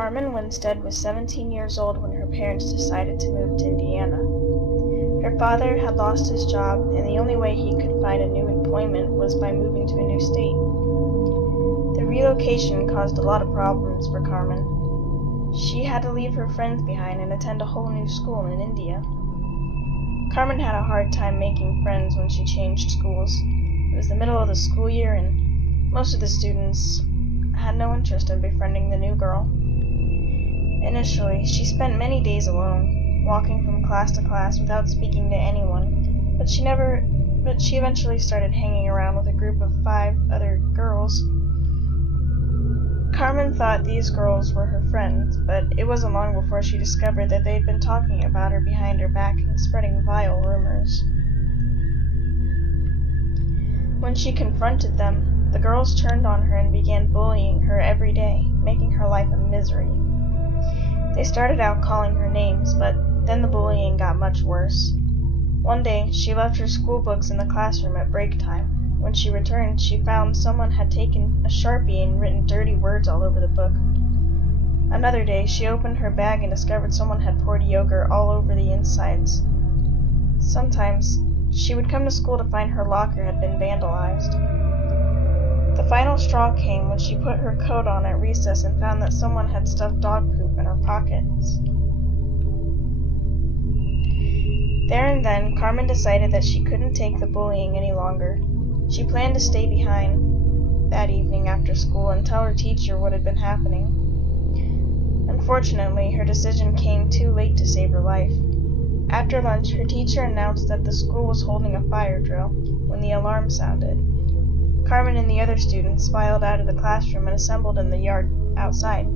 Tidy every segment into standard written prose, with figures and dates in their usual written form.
Carmen Winstead was 17 years old when her parents decided to move to Indiana. Her father had lost his job, and the only way he could find a new employment was by moving to a new state. The relocation caused a lot of problems for Carmen. She had to leave her friends behind and attend a whole new school in India. Carmen had a hard time making friends when she changed schools. It was the middle of the school year, and most of the students had no interest in befriending the new girl. Initially, she spent many days alone, walking from class to class without speaking to anyone, but she eventually started hanging around with a group of 5 other girls. Carmen thought these girls were her friends, but it wasn't long before she discovered that they had been talking about her behind her back and spreading vile rumors. When she confronted them, the girls turned on her and began bullying her every day, making her life a misery. They started out calling her names, but then the bullying got much worse. One day, she left her school books in the classroom at break time. When she returned, she found someone had taken a Sharpie and written dirty words all over the book. Another day, she opened her bag and discovered someone had poured yogurt all over the insides. Sometimes, she would come to school to find her locker had been vandalized. The final straw came when she put her coat on at recess and found that someone had stuffed dog poop in her pockets. There and then, Carmen decided that she couldn't take the bullying any longer. She planned to stay behind that evening after school and tell her teacher what had been happening. Unfortunately, her decision came too late to save her life. After lunch, her teacher announced that the school was holding a fire drill when the alarm sounded. Carmen and the other students filed out of the classroom and assembled in the yard outside.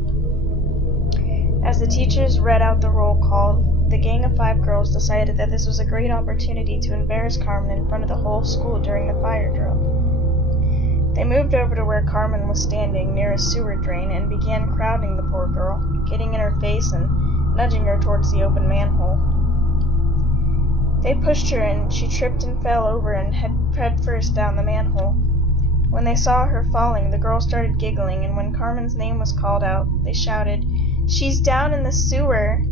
As the teachers read out the roll call, the gang of 5 girls decided that this was a great opportunity to embarrass Carmen in front of the whole school during the fire drill. They moved over to where Carmen was standing near a sewer drain and began crowding the poor girl, getting in her face and nudging her towards the open manhole. They pushed her and she tripped and fell over and head first down the manhole. When they saw her falling, the girls started giggling, and when Carmen's name was called out, they shouted, "She's down in the sewer!"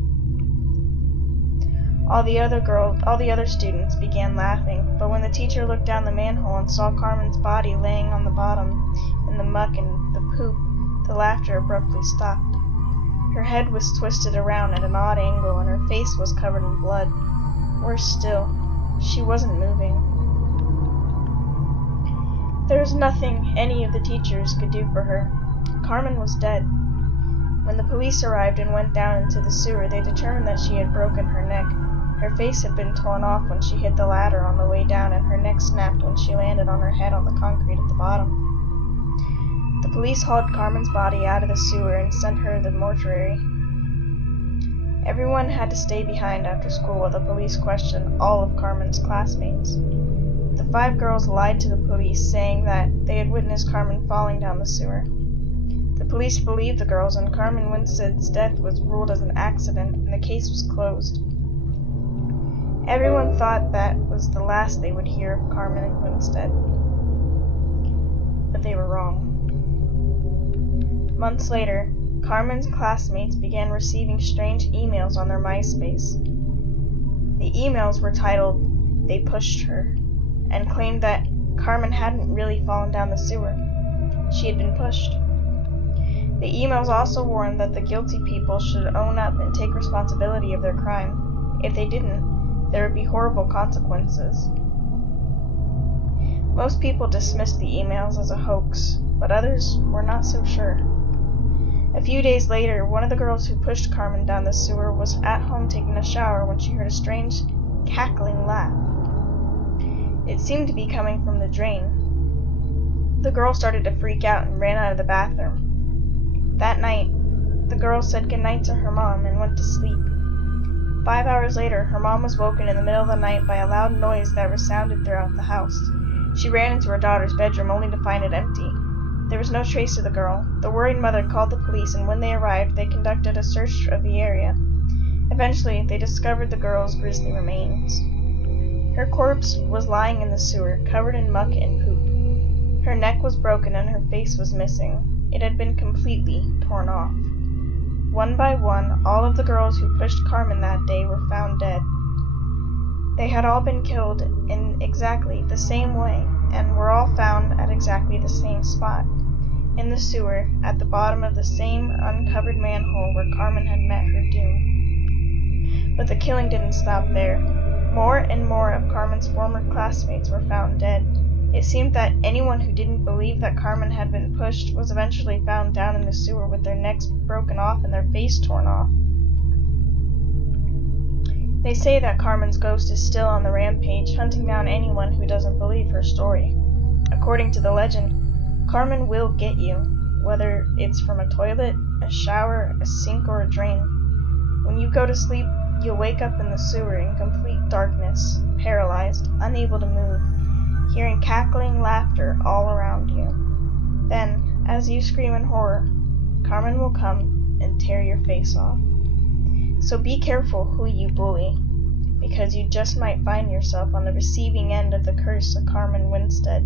All the other students began laughing, but when the teacher looked down the manhole and saw Carmen's body laying on the bottom in the muck and the poop, the laughter abruptly stopped. Her head was twisted around at an odd angle, and her face was covered in blood. Worse still, she wasn't moving. There was nothing any of the teachers could do for her. Carmen was dead. When the police arrived and went down into the sewer, they determined that she had broken her neck. Her face had been torn off when she hit the ladder on the way down, and her neck snapped when she landed on her head on the concrete at the bottom. The police hauled Carmen's body out of the sewer and sent her to the mortuary. Everyone had to stay behind after school while the police questioned all of Carmen's classmates. The 5 girls lied to the police, saying that they had witnessed Carmen falling down the sewer. The police believed the girls, and Carmen Winstead's death was ruled as an accident, and the case was closed. Everyone thought that was the last they would hear of Carmen Winstead, but they were wrong. Months later, Carmen's classmates began receiving strange emails on their MySpace. The emails were titled, "They Pushed Her," and claimed that Carmen hadn't really fallen down the sewer. She had been pushed. The emails also warned that the guilty people should own up and take responsibility of their crime. If they didn't, there would be horrible consequences. Most people dismissed the emails as a hoax, but others were not so sure. A few days later, one of the girls who pushed Carmen down the sewer was at home taking a shower when she heard a strange, cackling laugh. It seemed to be coming from the drain. The girl started to freak out and ran out of the bathroom. That night, the girl said goodnight to her mom and went to sleep. 5 hours later, her mom was woken in the middle of the night by a loud noise that resounded throughout the house. She ran into her daughter's bedroom only to find it empty. There was no trace of the girl. The worried mother called the police, and when they arrived, they conducted a search of the area. Eventually, they discovered the girl's grisly remains. Her corpse was lying in the sewer, covered in muck and poop. Her neck was broken and her face was missing. It had been completely torn off. One by one, all of the girls who pushed Carmen that day were found dead. They had all been killed in exactly the same way, and were all found at exactly the same spot, in the sewer, at the bottom of the same uncovered manhole where Carmen had met her doom. But the killing didn't stop there. More and more of Carmen's former classmates were found dead. It seemed that anyone who didn't believe that Carmen had been pushed was eventually found down in the sewer with their necks broken off and their face torn off. They say that Carmen's ghost is still on the rampage, hunting down anyone who doesn't believe her story. According to the legend, Carmen will get you, whether it's from a toilet, a shower, a sink, or a drain. When you go to sleep, you'll wake up in the sewer in complete darkness, paralyzed, unable to move, hearing cackling laughter all around you. Then, as you scream in horror, Carmen will come and tear your face off. So be careful who you bully, because you just might find yourself on the receiving end of the curse of Carmen Winstead.